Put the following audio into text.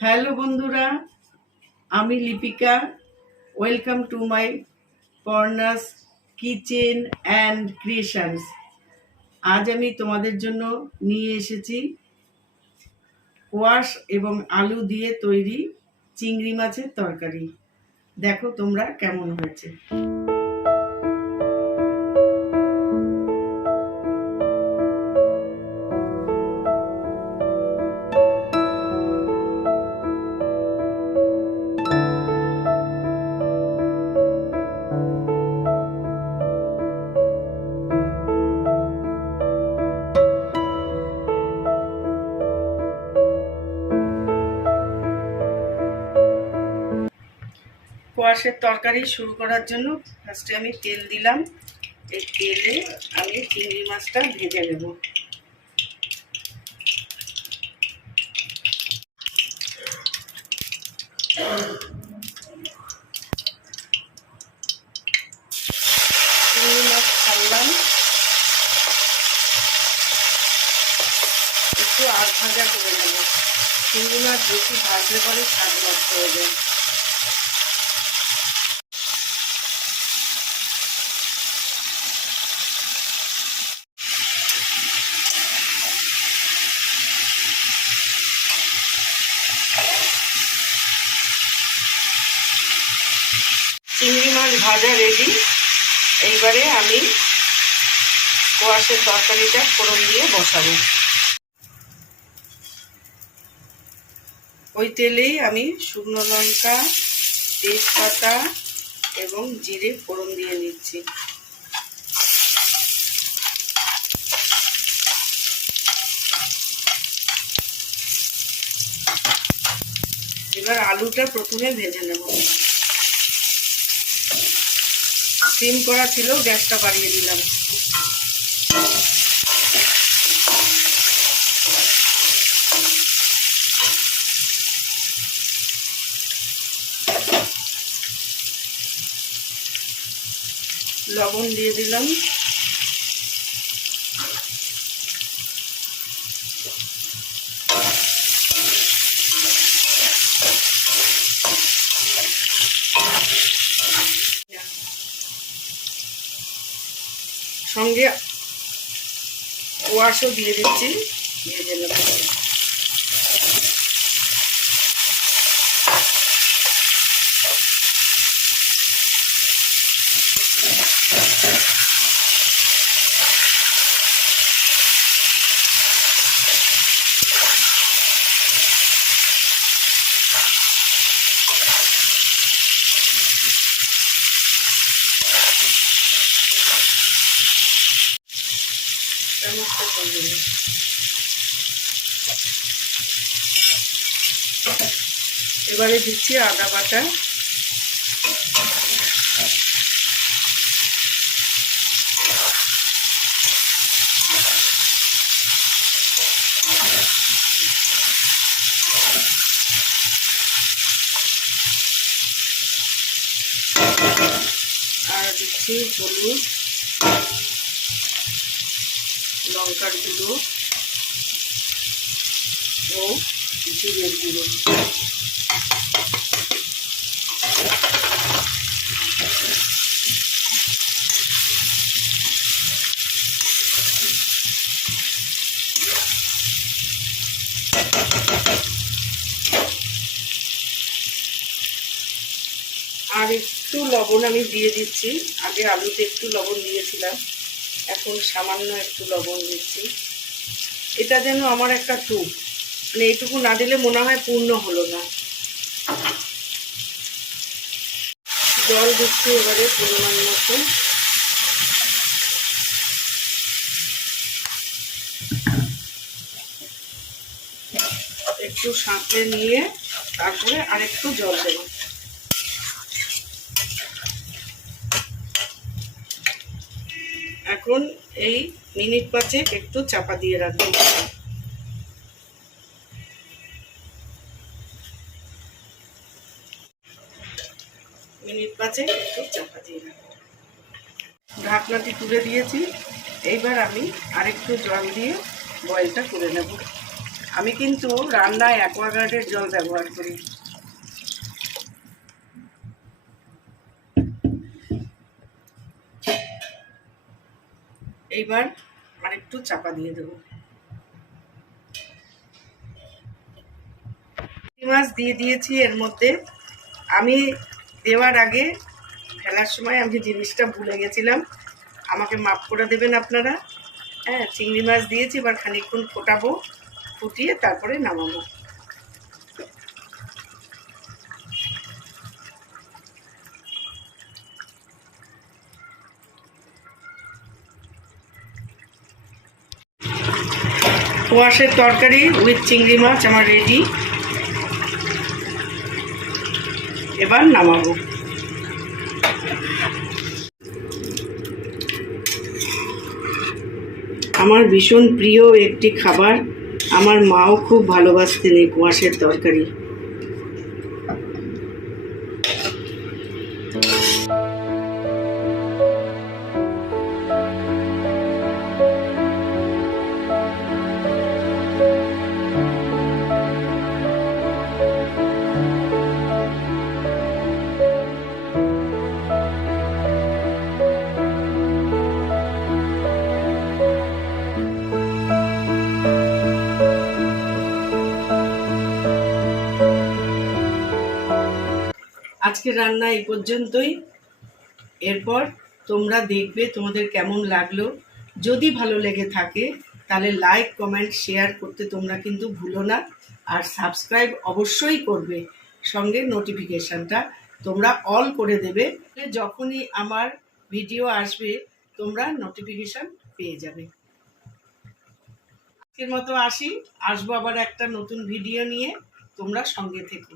Hello বন্ধুরা, আমি লিপিকা। Welcome to my Parna's kitchen and creations. আজ আমি তোমাদের জন্য নিয়ে এসেছি কোয়াশ এবং আলু দিয়ে তৈরি চিংড়ি মাছের তরকারি। দেখো তোমরা কেমন হয়েছে। কোয়াশের তরকারি শুরু করার জন্য ফার্স্টে আমি তেল দিলাম। এই তেলে আমি চিংড়ি মাছটা ভেজে নেব। চিংড়ি মাছ ছাড়লাম, একটু আধ ভাজা করে নেব। চিংড়ি মাছ বেশি ভাজলে পরে স্বাদ নষ্ট হয়ে যায়। চিংড়ি মাছ ভাজা রেডি। এইবারে আমি কোয়াশের তরকারিটা ফোড়ন দিয়ে বসাবো। ওই তেলেই আমি শুকনো লঙ্কা, তেজপাতা এবং জিরে ফোড়ন দিয়ে নিচ্ছি। এবার আলুটা প্রথমে ভেজে নেব। সিম করা ছিল, গ্যাসটা বাড়িয়ে দিলাম। লবণ দিয়ে দিলাম। সঙ্গে কোয়াশও দিয়ে দিচ্ছি, ভেজে নেব। এবারে দিচ্ছি আদা বাটা, আর দিচ্ছি হলুদ, লঙ্কার গুঁড়ো ও জিরের গুঁড়ো। আর একটু লবণ আমি দিয়ে দিচ্ছি। আগে আলুতে একটু লবণ দিয়েছিলাম, এখন সামান্য একটু লবণ দিচ্ছি। এটা যেন আমার একটা টুক, মানে এইটুকু না দিলে মনে হয় পূর্ণ হলো না। জল দিচ্ছি এবারে পরিমাণ মতো। একটু সাঁতলে নিয়ে তারপরে আরেকটু জল দেব। এখন এই মিনিট 5 একটু চাপা দিয়ে রাখবো। মিনিট 5 একটু চাপা দিয়ে রাখবো। ঢাকনাটি তুলে দিয়েছি। এইবার আমি আরেকটু জল দিয়ে বয়েলটা করে নেব। আমি কিন্তু রান্নায় অ্যাকোয়াগার্ডের জল ব্যবহার করি। এইবার আরেকটু চাপা দিয়ে দেবো। মাছ দিয়ে দিয়েছি এর মধ্যে। আমি দেওয়ার আগে ফেলার সময় আমি জিনিসটা ভুলে গেছিলাম, আমাকে মাফ করে দেবেন আপনারা। হ্যাঁ, চিংড়ি মাছ দিয়েছি, এবার খানিকক্ষণ ফোটাবো, ফুটিয়ে তারপরে নামাবো। কোয়াশের তরকারি উইথ চিংড়ি মাছ আমার রেডি। এবার নামাবো। আমার ভীষণ প্রিয় একটি খাবার, আমার মাও খুব ভালোবাসতেন এই কোয়াশের তরকারি। আজকে রান্না এই পর্যন্তই। এরপর তোমরা দেখবে তোমাদের কেমন লাগলো। যদি ভালো লেগে থাকে তাহলে লাইক, কমেন্ট, শেয়ার করতে তোমরা কিন্তু ভুলো না। আর সাবস্ক্রাইব অবশ্যই করবে, সঙ্গে নোটিফিকেশানটা তোমরা অল করে দেবে। যখনই আমার ভিডিও আসবে তোমরা নোটিফিকেশান পেয়ে যাবে। আজকের মতো আসবো আবার একটা নতুন ভিডিও নিয়ে, তোমরা সঙ্গে থেকো।